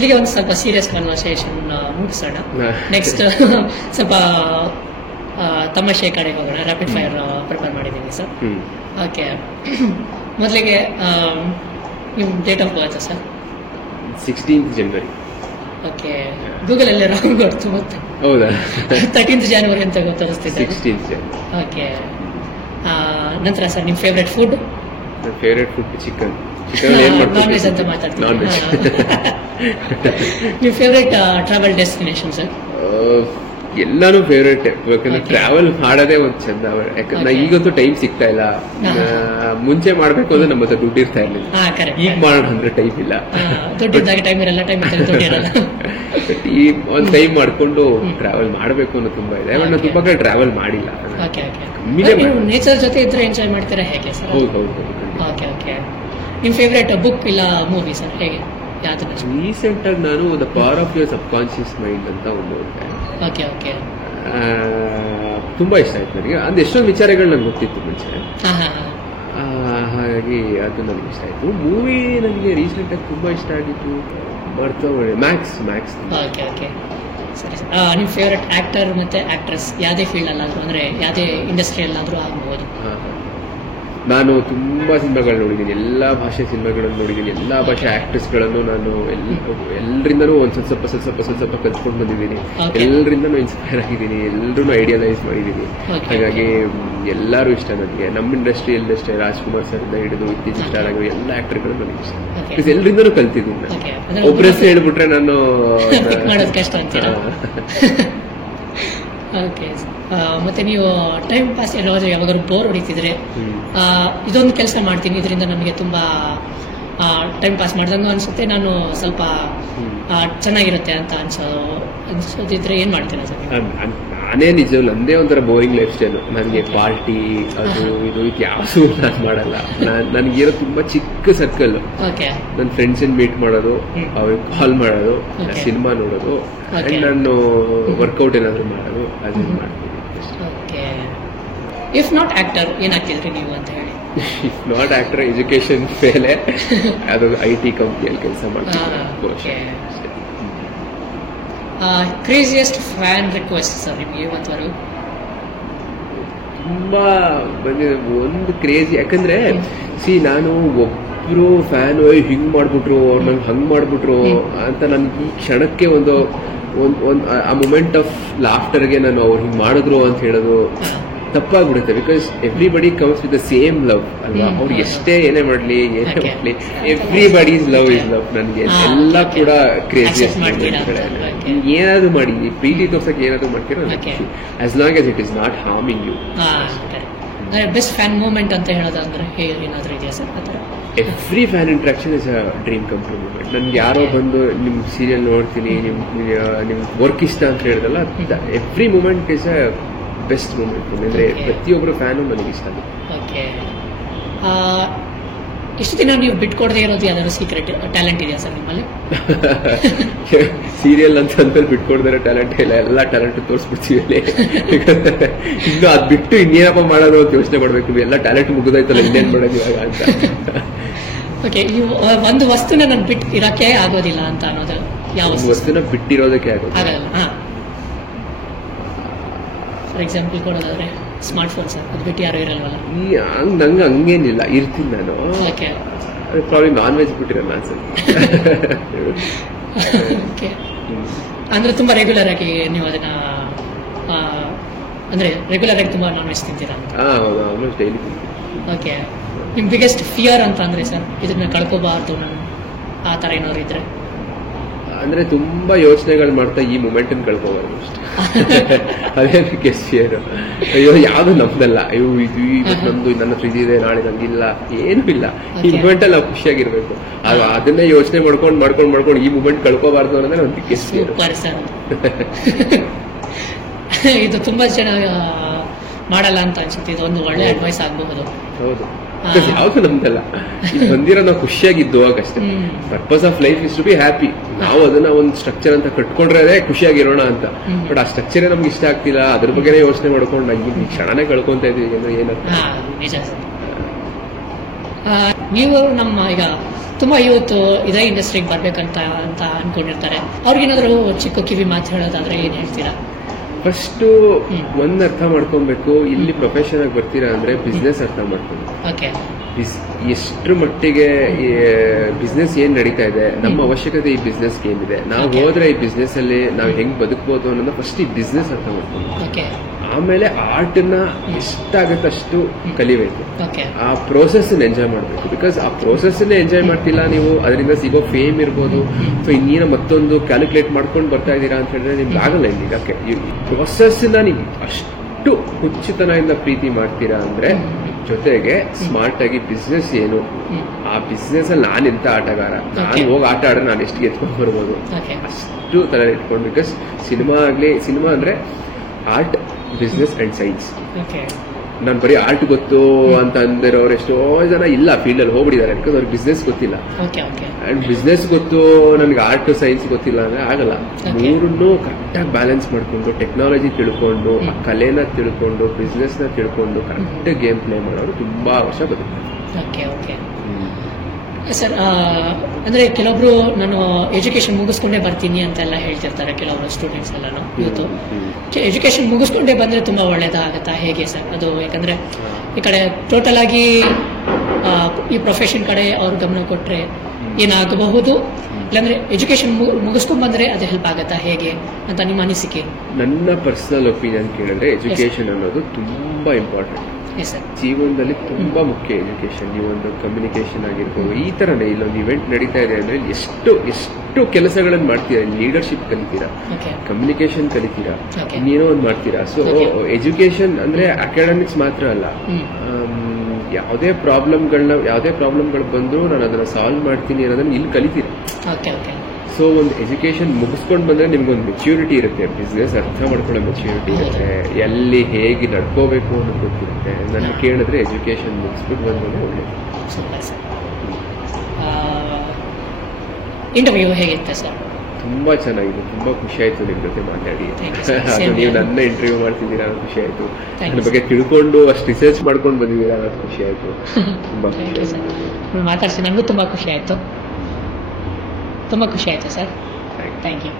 ಇಲ್ಲಿಗೆ ಒಂದು ಸ್ವಲ್ಪ ಸೀರಿಯಸ್ ಕನ್ವರ್ಸೇಷನ್ ಮುಗಿಸೋಣ. ನೆಕ್ಸ್ಟ್ ಸ್ವಲ್ಪ ತಮಾಷೆ ಕಡೆಗೆ ಹೋಗೋಣ. ರ್ಯಾಪಿಡ್ ಫೈರ್ ಪ್ರಿಪೇರ್ ಮಾಡಿದ್ದೀನಿ ಸರ್. ಓಕೆ, ಮೊದಲಿಗೆ ನಿಮ್ಮ date of birth sir? 16th January. Okay, Google ಅಲ್ಲೇ ರಾಂಗ್ ಗೊತ್ತು ಮತ್ತೆ. ಹೌದಾ? 13th January ಅಂತ ಗೊತ್ತಿಸ್ತಿದ್ದೆ. 16th January. ಓಕೆ, ನಂತರ ಸರ್ ನಿಮ್ಮ ಫೇವ್ರೆಟ್ ಫುಡ್? ನನ್ನ ಫೇವ್ರೆಟ್ ಫುಡ್ ಚಿಕನ್. ಏನ್ ಮಾಡ್ತೀವಿ? ನಾನ್ ವೆಜ್ ಅಂತ ಮಾತಾಡ್ತೀನಿ. Non veg. ನಿಮ್ಮ ಫೇವ್ರೆಟ್ ಟ್ರಾವೆಲ್ ಡೆಸ್ಟಿನೇಷನ್ ಸರ್? ಎಲ್ಲಾನು ಫೇವ್ರೇಟ್. ಯಾಕಂದ್ರೆ ಟ್ರಾವೆಲ್ ಮಾಡೋದೇ ಒಂದ್ ಚಂದ. ಯಾಕಂದ್ರೆ ಈಗಂತೂ ಟೈಮ್ ಸಿಗ್ತಾ ಇಲ್ಲ. ಮುಂಚೆ ಮಾಡ್ಬೇಕು ಅಂದ್ರೆ ನಮ್ಮ ಹತ್ರ ದುಡ್ಡು ಇರ್ತಾ ಇರ್ಲಿಲ್ಲ. ಈಗ ಮಾಡೋಣ ಅಂದ್ರೆ ಟೈಮ್ ಇಲ್ಲ. ದುಡ್ಡಿದ್ದಾಗ ಟೈಮ್ ಇರಲ್ಲ, ಟೈಮ್ ದುಡ್ಡು ಇರಲ್ಲ. ಈ ಒಂದ್ ಟೈಮ್ ಮಾಡ್ಕೊಂಡು ಟ್ರಾವೆಲ್ ಮಾಡ್ಬೇಕು ಅನ್ನೋ ತುಂಬಾ ಇದೆ. ನಾನು ತುಂಬಾ ಕಡೆ ಟ್ರಾವೆಲ್ ಮಾಡಿಲ್ಲ. ನೇಚರ್ ಜೊತೆ ಇದ್ರೆ ಎಂಜಾಯ್ ಮಾಡ್ತೀರಾ ಹೇಗೆ ಸರ್? ಹೌದು. ಓಕೆ ಓಕೆ, ನಿಮ್ ಫೇವ್ರೇಟ್ ಬುಕ್ ಇಲ್ಲ ಮೂವಿ ಸರ್ ಹೇಗೆ? ರೀಸೆಂಟ್ ಆಗಿ ನಾನು the power of your sub conscious mind ಅಂತ ಒಂದು ಓಕೆ ಓಕೆ ತುಂಬಾ ಇಷ್ಟ ಆಯ್ತು ನನಗೆ. ಅಂದ್ರೆ ಎಷ್ಟೊಂದು ವಿಚಾರಗಳು ನಂಗೆ ಗೊತ್ತಿತ್ತು ಮುಂಚೆ, ಹಾಗಾಗಿ ಅದು ನನಗೆ ಇಷ್ಟ ಆಯ್ತು. ಮೂವಿ ನನಗೆ ರೀಸೆಂಟ್ ಆಗಿ ತುಂಬಾ ಇಷ್ಟ ಆಗಿತ್ತು ಮ್ಯಾಕ್ಸ್. ಓಕೆ ಓಕೆ, ಸರಿ ಸರ್. ನಿಮ್ಮ ಫೇವ್ರೆಟ್ ಆಕ್ಟರ್ ಮತ್ತೆ ಆಕ್ಟ್ರೆಸ್ ಯಾವುದೇ ಫೀಲ್ಡ್ ಅಲ್ಲಾದ್ರೂ, ಅಂದ್ರೆ ಯಾವುದೇ ಇಂಡಸ್ಟ್ರಿಯಲ್ಲಾದ್ರೂ ಆಗ್ಬಹುದು? ನಾನು ತುಂಬಾ ಸಿನಿಮಾಗಳು ನೋಡಿದ್ದೀನಿ, ಎಲ್ಲಾ ಭಾಷೆ ಸಿನಿಮಾಗಳನ್ನು ನೋಡಿದ್ದೀನಿ, ಎಲ್ಲಾ ಭಾಷೆ ಆಕ್ಟರ್ಸ್ಗಳನ್ನು ನಾನು ಎಲ್ಲರಿಂದನೂ ಒಂದ್ ಸ್ವಲ್ಪ ಕಲ್ತ್ಕೊಂಡು ಬಂದಿದ್ದೀನಿ. ಎಲ್ಲರಿಂದನೂ ಇನ್ಸ್ಪೈರ್ ಆಗಿದ್ದೀನಿ, ಎಲ್ಲರೂ ಐಡಿಯಲೈಸ್ ಮಾಡಿದ್ದೀನಿ. ಹಾಗಾಗಿ ಎಲ್ಲರೂ ಇಷ್ಟ ನನಗೆ. ನಮ್ಮ ಇಂಡಸ್ಟ್ರಿಯಲ್ಲಿ ಅಷ್ಟೇ ರಾಜ್ಕುಮಾರ್ ಸರ್ ಇಂದ ಹಿಡಿದು ಇತ್ತೀಚೆಗೆ ಸ್ಟಾರ್ ಆಗಿರೋ ಎಲ್ಲ ಆಕ್ಟರ್ಗಳು ನನಗೆ ಇಷ್ಟ. ಎಲ್ಲರಿಂದನೂ ಕಲ್ತಿದ್ದೀನಿ ನಾನು. ಒಬ್ಬರಷ್ಟೇ ಹೇಳ್ಬಿಟ್ರೆ ನಾನು ಕಷ್ಟ ಅಂತೀರಾ? ಓಕೆ, ಮತ್ತೆ ನೀವು ಟೈಮ್ ಪಾಸ್ ಎಲ್ಲಾದ್ರೂ ಯಾವಾಗಾದ್ರು ಬೋರ್ ಹೊಡಿತಿದ್ರೆ ಇದೊಂದು ಕೆಲಸ ಮಾಡ್ತೀನಿ, ಇದರಿಂದ ನನಗೆ ತುಂಬಾ ಟೈಮ್ ಪಾಸ್ ಮಾಡ್ದಂಗೂ ಅನ್ಸುತ್ತೆ, ನಾನು ಸ್ವಲ್ಪ ಚೆನ್ನಾಗಿರುತ್ತೆ ಅಂತ ಅನ್ಸೋದಿದ್ರೆ ಏನ್ ಮಾಡ್ತೀರಾ ಸರ್? ನಾನೇ ನಿಜವೂ ನಂದೇ ಒಂಥರ ಬೋರಿಂಗ್ ಲೈಫ್ ಸ್ಟೈಲ್. ನನಗೆ ಪಾರ್ಟಿ ಅದು ಇದು ಯಾವುದು ನಾನು ಮಾಡಲ್ಲ. ನನಗಿರೋ ತುಂಬಾ ಚಿಕ್ಕ ಸರ್ಕಲ್. ನನ್ನ ಫ್ರೆಂಡ್ಸ್ ಮೀಟ್ ಮಾಡೋದು, ಅವ್ರಿಗೆ ಕಾಲ್ ಮಾಡೋದು, ಸಿನಿಮಾ ನೋಡೋದು, ನಾನು ವರ್ಕೌಟ್ ಏನಾದ್ರು ಮಾಡೋದು, ಅದನ್ನ ಮಾಡ್ತೀನಿ. ಇಫ್ ನಾಟ್ ಆಕ್ಟರ್ ಏನಾಗ್ತಿದ್ರಿ ನೀವು ಅಂತ ಹೇಳಿ? ಇಫ್ ನಾಟ್ ಆಕ್ಟರ್ ಎಜುಕೇಶನ್ ಫೇಲೆ, ಅದು IT ಕಂಪ್ನಿಯಲ್ಲಿ ಕೆಲಸ ಮಾಡ್ತೀನಿ. ಕ್ರೇಜಿಯೆಸ್ಟ್ ಫ್ಯಾನ್ ರಿಕ್ವೆಸ್ಟ್ ಸರ್ ನಿಮಗೆ ಇವತ್ತವರೆಗೂ? ತುಂಬಾ ಬಂದಿದೆ ಒಂದು ಕ್ರೇಜಿ. ಯಾಕಂದ್ರೆ ನಾನು ಒಬ್ರು ಫ್ಯಾನ್ ಹಿಂಗ್ ಮಾಡ್ಬಿಟ್ರು, ಅವ್ರು ನಂಗೆ ಹಂಗ್ ಮಾಡ್ಬಿಟ್ರು ಅಂತ ನನ್ಗೆ ಈ ಕ್ಷಣಕ್ಕೆ ಒಂದು ಆ ಮೂಮೆಂಟ್ ಆಫ್ ಲಾಫ್ಟರ್ಗೆ ನಾನು ಅವ್ರು ಹಿಂಗ್ ಮಾಡಿದ್ರು ಅಂತ ಹೇಳೋದು ತಪ್ಪಾಗ್ಬಿಡುತ್ತೆ. Because everybody comes with the same love ಅಲ್ವಾ? ಅವ್ರು ಏನೇ ಮಾಡ್ಲಿ ಎವ್ರಿಬಡಿ ಇಸ್ ಲವ್. ನನಗೆ ಎಲ್ಲ ಕೂಡ ಕ್ರೇಜಿಯಸ್ ಮೂಮೆಂಟ್ಗಳೇ. ಏನಾದ್ರು ಮಾಡಿ, ಪ್ರೀತಿ ತೋರ್ಸಕ್ಕೆ ಏನಾದ್ರು ಮಾಡ್ತೀರೋ as long as it is not harming you. Best fan moment ಅಂತ ಹೇಳೋದಂದ್ರೆ ಏನಾದ್ರು ಇದೆಯಾ sir? Every fan interaction is a dream come true moment. ನನ್ಗೆ ಯಾರೋ ಬಂದು ನಿಮ್ ಸೀರಿಯಲ್ ನೋಡ್ತೀನಿ, ನಿಮ್ ವರ್ಕ್ ಇಷ್ಟ ಅಂತ ಹೇಳಿದ್ರಲ್ಲ, every moment is a best moment. ಅಂದ್ರೆ ಪ್ರತಿಯೊಬ್ಬರು ಫ್ಯಾನು ನನಗೆ ಇಷ್ಟ. ಓಕೆ, ಇಷ್ಟು ದಿನ ನೀವು ಬಿಟ್ಕೊಡದೇ ಇರೋದು ಯಾವ್ದಾದ್ರು ಸೀಕ್ರೆಟ್ ಟ್ಯಾಲೆಂಟ್ ಇದೆಯಾ ಸರ್ ನಿಮ್ಮಲ್ಲಿ? ಸೀರಿಯಲ್ ಅಂತ ಅಂದ್ಮೇಲೆ ಬಿಟ್ಕೊಡ್ದಾರೆ ಟ್ಯಾಲೆಂಟ್ ಇಲ್ಲ, ಎಲ್ಲ ಟ್ಯಾಲೆಂಟ್ ತೋರಿಸ್ಬಿಡ್ತೀವಿ. ಇನ್ನು ಅದ್ ಬಿಟ್ಟು ಇನ್ನೇನಪ್ಪ ಮಾಡೋದು ಅಂತ ಯೋಚನೆ ಮಾಡ್ಬೇಕು. ಎಲ್ಲ ಟ್ಯಾಲೆಂಟ್ ಮುಗಿದೋಯ್ತಲ್ಲ, ಇನ್ನೇನ್ ಮಾಡೋದು ಇವಾಗ ಅಂತ. ಓಕೆ, ಒಂದು ವಸ್ತುನ ನಾನು ಬಿಟ್ಟು ಇರಕ್ಕೆ ಆಗೋದಿಲ್ಲ ಅಂತ ಅನ್ನೋದು ಯಾವ ವಸ್ತುನ ಬಿಟ್ಟಿರೋದಕ್ಕೆ ಆಗೋದಿಲ್ಲ? ಫಾರ್ ಎಕ್ಸಾಂಪಲ್ ಕೊಡೋದಾದ್ರೆ ಸ್ಮಾರ್ಟ್ ಫೋನ್ ಸರ್, ಅದು ಬಿಟ್ಟು ಯಾರು ಇರಲ್ವಲ್ಲ? ನಂಗೆ ಹಂಗೇನಿಲ್ಲ, ಇರ್ತೀನಿ ನಾನು. ಪ್ರಾಬ್ಲಿ ನಾನ್ ವೆಜ್ ಬಿಟ್ಟಿರಲ್ಲ ಅನ್ಸುತ್ತೆ. ಅಂದ್ರೆ ತುಂಬಾ ರೆಗ್ಯುಲರ್ ಆಗಿ ನೀವು ಅದನ್ನ ಅಂದ್ರೆ ರೆಗ್ಯುಲರ್ ಆಗಿ ತುಂಬಾ ನಾನ್ ವೆಜ್ ತಿಂತೀರಾ? ಹೌದು, ಆಲ್ಮೋಸ್ಟ್ ಡೈಲಿ. ಓಕೆ, ನಿಮ್ ಬಿಗ್ಗೆಸ್ಟ್ ಫಿಯರ್ ಅಂತ ಅಂದ್ರೆ ಸರ್ ಇದನ್ನ ಕಳ್ಕೋಬಾರ್ದು ನಾನು, ಆ ತರ ಏನಾದ್ರು ಇದ್ರೆ? ಅಂದ್ರೆ ತುಂಬಾ ಯೋಚನೆಗಳು ಮಾಡ್ತಾ ಈ ಮೂಮೆಂಟ್ ಕಳ್ಕೋಬಾರ್ದು ಅಷ್ಟೇ. ಅದೇ ಬಿಗ್ಗೆಸ್ಟ್ ಫಿಯರ್. ಅಯ್ಯೋ ಯಾವ್ದು ನಮ್ದಲ್ಲ, ಅಯ್ಯೋ ಇದು ನಮ್ದು, ನನ್ನ ಹತ್ರ ಇದಿದೆ, ನಾಳೆ ನಂಗಿಲ್ಲ, ಏನೂ ಇಲ್ಲ. ಈ ಮೂಮೆಂಟ್ ಅಲ್ಲಿ ನಾವು ಖುಷಿಯಾಗಿರ್ಬೇಕು. ಅದನ್ನೇ ಯೋಚನೆ ಮಾಡ್ಕೊಂಡು ಈ ಮೂಮೆಂಟ್ ಕಳ್ಕೋಬಾರ್ದು ಅನ್ನೋದೇ ನನ್ನ ಬಿಗ್ಗೆಸ್ಟ್ ಫಿಯರ್. ಇದು ತುಂಬಾ ಜನ ಮಾಡಲ್ಲ ಅಂತ ಅನ್ಸುತ್ತೆ. ಇದು ಒಂದು ಒಳ್ಳೆ ಅಡ್ವೈಸ್ ಆಗಬಹುದು. ಹೌದು, ಯಾವ್ದು ನಮ್ದಲ್ಲ, ಬಂದಿರೋ ನಾವು ಖುಷಿಯಾಗಿದ್ದು ಅಷ್ಟೇ. Purpose of life is to be happy. ನಾವು ಅದನ್ನ ಒಂದು ಸ್ಟ್ರಕ್ಚರ್ ಅಂತ ಕಟ್ಕೊಂಡ್ರೆ ಖುಷಿಯಾಗಿರೋಣ ಅಂತ. ಬಟ್ ಆ ಸ್ಟ್ರಕ್ಚರೇ ನಮ್ಗೆ ಇಷ್ಟ ಆಗ್ತಿಲ್ಲ, ಅದ್ರ ಬಗ್ಗೆನೇ ಯೋಚನೆ ಮಾಡ್ಕೊಂಡು ಈ ಕ್ಷಣನೇ ಕಳ್ಕೊಂತ ಇದೀವಿ ಅಂದ್ರೆ ಏನಂತ. ನೀವು ನಮ್ಮ ಈಗ ತುಂಬ ಯೂತ್ ಇದೇ ಇಂಡಸ್ಟ್ರಿಗೆ ಬರ್ಬೇಕಂತ ಅನ್ಕೊಂಡಿರ್ತಾರೆ, ಅವ್ರಿಗೇನಾದರೂ ಚಿಕ್ಕ ಕಿವಿ ಮಾತು ಹೇಳೋದಾದ್ರೆ ಏನು ಹೇಳ್ತೀರಾ? ಫಸ್ಟ್ ಒಂದ್ ಅರ್ಥ ಮಾಡ್ಕೊಬೇಕು, ಇಲ್ಲಿ ಪ್ರೊಫೆಷನ್ ಆಗಿ ಬರ್ತೀರಾ ಅಂದ್ರೆ ಬಿಸ್ನೆಸ್ ಅರ್ಥ ಮಾಡ್ಕೊಬೇಕು. ಓಕೆ. ಎಷ್ಟ್ರ ಮಟ್ಟಿಗೆ ಬಿಸ್ನೆಸ್ ಏನ್ ನಡೀತಾ ಇದೆ, ನಮ್ಮ ಅವಶ್ಯಕತೆ ಈ ಬಿಸ್ನೆಸ್ಗೆ ಏನಿದೆ, ನಾವು ಹೋದ್ರೆ ಈ ಬಿಸ್ನೆಸ್ ಅಲ್ಲಿ ನಾವು ಹೆಂಗ್ ಬದುಕಬಹುದು ಅನ್ನೋದು ಫಸ್ಟ್ ಈ ಬಿಸ್ನೆಸ್ ಅರ್ಥ ಮಾಡ್ಕೊಬೇಕು. ಆಮೇಲೆ ಆರ್ಟ್ ನ ಎಷ್ಟಾಗತ್ತೆ ಅಷ್ಟು ಕಲಿಬೇಕು. ಆ ಪ್ರೋಸೆಸ್ ಎಂಜಾಯ್ ಮಾಡಬೇಕು. ಬಿಕಾಸ್ ಆ ಪ್ರೋಸೆಸ್ ಎಂಜಾಯ್ ಮಾಡ್ತಿಲ್ಲ ನೀವು, ಅದರಿಂದ ಸಿಗೋ ಫೇಮ್ ಇರ್ಬೋದು, ಸೊ ಇನ್ನೇನೋ ಮತ್ತೊಂದು ಕ್ಯಾಲ್ಕುಲೇಟ್ ಮಾಡ್ಕೊಂಡು ಬರ್ತಾ ಇದ್ದೀರಾ ಅಂತ ಹೇಳಿದ್ರೆ ನಿಮ್ಗೆ ಆಗಲ್ಲ. ಇಲ್ಲಿ ಈ ಪ್ರೋಸೆಸ್ ನ ನೀವು ಅಷ್ಟು ಹುಚ್ಚುತನದಿಂದ ಪ್ರೀತಿ ಮಾಡ್ತೀರಾ ಅಂದ್ರೆ, ಜೊತೆಗೆ ಸ್ಮಾರ್ಟ್ ಆಗಿ ಬಿಸ್ನೆಸ್ ಏನು, ಆ ಬಿಸ್ನೆಸ್ ಅಲ್ಲಿ ನಾನು ಎಂತ ಆಟಗಾರ, ನಾನು ಹೋಗಿ ಆಟ ಆಡಿದ್ರೆ ನಾನು ಎಷ್ಟು ಎತ್ಕೊಂಡು ಬರ್ಬೋದು ಅಷ್ಟು ತಲೆ ಇಟ್ಕೊಂಡು. ಬಿಕಾಸ್ ಸಿನಿಮಾ ಅಂದ್ರೆ ಆರ್ಟ್, ಬಿಸ್ನೆಸ್ ಅಂಡ್ ಸೈನ್ಸ್. ನಾನು ಬರೀ ಆರ್ಟ್ ಗೊತ್ತು ಅಂತ ಅಂದಿರೋರು ಎಷ್ಟೋ ಜನ ಇಲ್ಲ ಫೀಲ್ಡ್ ಅಲ್ಲಿ ಹೋಗ್ಬಿಟ್ಟಿದ್ದಾರೆ, ಬಿಕಾಸ್ ಅವ್ರಿಗೆ ಬಿಸ್ನೆಸ್ ಗೊತ್ತಿಲ್ಲ. ಅಂಡ್ ಬಿಸ್ನೆಸ್ ಗೊತ್ತು, ನನ್ಗೆ ಆರ್ಟ್ ಸೈನ್ಸ್ ಗೊತ್ತಿಲ್ಲ ಅಂದ್ರೆ ಆಗಲ್ಲ. ಮೂರನ್ನು ಕರೆಕ್ಟಾಗಿ ಬ್ಯಾಲೆನ್ಸ್ ಮಾಡ್ಕೊಂಡು, ಟೆಕ್ನಾಲಜಿ ತಿಳ್ಕೊಂಡು, ಆ ಕಲೆನ ತಿಳ್ಕೊಂಡು, ಬಿಸ್ನೆಸ್ ನ ತಿಳ್ಕೊಂಡು ಕರೆಕ್ಟ್ ಗೇಮ್ ಪ್ಲೇ ಮಾಡೋರು ತುಂಬಾ ವರ್ಷ ಬದುಕ್ತಾರೆ. ಸರ್, ಅಂದ್ರೆ ಕೆಲವೊಬ್ರು ನಾನು ಎಜುಕೇಶನ್ ಮುಗಿಸ್ಕೊಂಡೇ ಬರ್ತೀನಿ ಅಂತೆಲ್ಲ ಹೇಳ್ತಿರ್ತಾರೆ ಕೆಲವರು ಸ್ಟೂಡೆಂಟ್ಸ್ ಎಲ್ಲಾನು ಯೂತ್. ಎಜುಕೇಶನ್ ಮುಗಿಸ್ಕೊಂಡೇ ಬಂದ್ರೆ ತುಂಬಾ ಒಳ್ಳೇದಾಗತ್ತಾ, ಹೇಗೆ ಸರ್ ಅದು? ಯಾಕಂದ್ರೆ ಈ ಕಡೆ ಟೋಟಲ್ ಆಗಿ ಈ ಪ್ರೊಫೆಷನ್ ಕಡೆ ಅವ್ರು ಗಮನ ಕೊಟ್ರೆ ಏನಾಗಬಹುದು, ಇಲ್ಲಾಂದ್ರೆ ಎಜುಕೇಶನ್ ಮುಗಿಸ್ಕೊಂಡ್ ಬಂದ್ರೆ ಅದು ಹೆಲ್ಪ್ ಆಗತ್ತಾ, ಹೇಗೆ ಅಂತ ನಿಮ್ಮ ಅನಿಸಿಕೆ? ನನ್ನ ಪರ್ಸನಲ್ ಒಪಿನಿಯನ್ ಕೇಳಿದ್ರೆ ಎಜುಕೇಶನ್ ಅನ್ನೋದು ತುಂಬಾ ಇಂಪಾರ್ಟೆಂಟ್. ಜೀವನದಲ್ಲಿ ತುಂಬಾ ಮುಖ್ಯ ಎಜುಕೇಶನ್. ನೀವೊಂದು ಕಮ್ಯುನಿಕೇಶನ್ ಆಗಿರ್ಬೋದು, ಈ ತರನೇ ಇಲ್ಲೊಂದು ಇವೆಂಟ್ ನಡೀತಾ ಇದೆ ಅಂದ್ರೆ ಎಷ್ಟು ಕೆಲಸಗಳನ್ನು ಮಾಡ್ತೀರಾ. ಲೀಡರ್ಶಿಪ್ ಕಲಿತೀರಾ, ಕಮ್ಯುನಿಕೇಶನ್ ಕಲಿತೀರಾ, ಇನ್ನೇನೋ ಒಂದು ಮಾಡ್ತೀರಾ. ಸೊ ಎಜುಕೇಶನ್ ಅಂದ್ರೆ ಅಕಾಡೆಮಿಕ್ಸ್ ಮಾತ್ರ ಅಲ್ಲ, ಯಾವುದೇ ಪ್ರಾಬ್ಲಮ್ಗಳು ಬಂದ್ರು ನಾನು ಅದನ್ನ ಸಾಲ್ವ್ ಮಾಡ್ತೀನಿ ಅನ್ನೋದನ್ನ ಇಲ್ಲಿ ಕಲಿತೀರಾ. ಸೊ ಒಂದು ಎಜುಕೇಶನ್ ಮುಗಿಸ್ಕೊಂಡು ಬಂದ್ರೆ ನಿಮ್ಗೊಂದು ಮೆಚ್ಯೂರಿಟಿ ಇರುತ್ತೆ, ಬಿಸ್ನೆಸ್ ಅರ್ಥ ಮಾಡ್ಕೊಳ್ಳೋ ಮೆಚ್ಯೂರಿಟಿ ಇರುತ್ತೆ, ಎಲ್ಲಿ ಹೇಗೆ ನಡ್ಕೋಬೇಕು ಅನ್ನೋದು ಗೊತ್ತಿರುತ್ತೆ. ನನ್ನ ಕೇಳಿದ್ರೆ ಎಜುಕೇಶನ್ ಮುಗಿಸ್ಬಿಟ್ಟು ಬಂದ್ರೆ ಒಳ್ಳೇದು. ಇಂಟರ್ವ್ಯೂ ಹೇಗಿರುತ್ತೆ ಸರ್? ತುಂಬಾ ಚೆನ್ನಾಗಿದೆ, ತುಂಬಾ ಖುಷಿ ಆಯ್ತು ನಿಮ್ ಜೊತೆ ಮಾತಾಡಿ. ನೀವು ನನ್ನ ಇಂಟರ್ವ್ಯೂ ಮಾಡ್ತಿದ್ದೀರಾ ಅನ್ನೋ ಖುಷಿ ಆಯ್ತು, ನನ್ನ ಬಗ್ಗೆ ತಿಳ್ಕೊಂಡು ಅಷ್ಟು ರಿಸರ್ಚ್ ಮಾಡ್ಕೊಂಡು ಬಂದಿದ್ದೀರಾ ಅನ್ನೋದು ಖುಷಿ ಆಯ್ತು. ತುಂಬಾ ಖುಷಿ ಮಾತಾಡ್ಸಿ, ನನಗೂ ತುಂಬಾ ಖುಷಿ ಆಯ್ತು. ತುಂಬ ಖುಷಿ ಆಯಿತು ಸರ್. Thank you.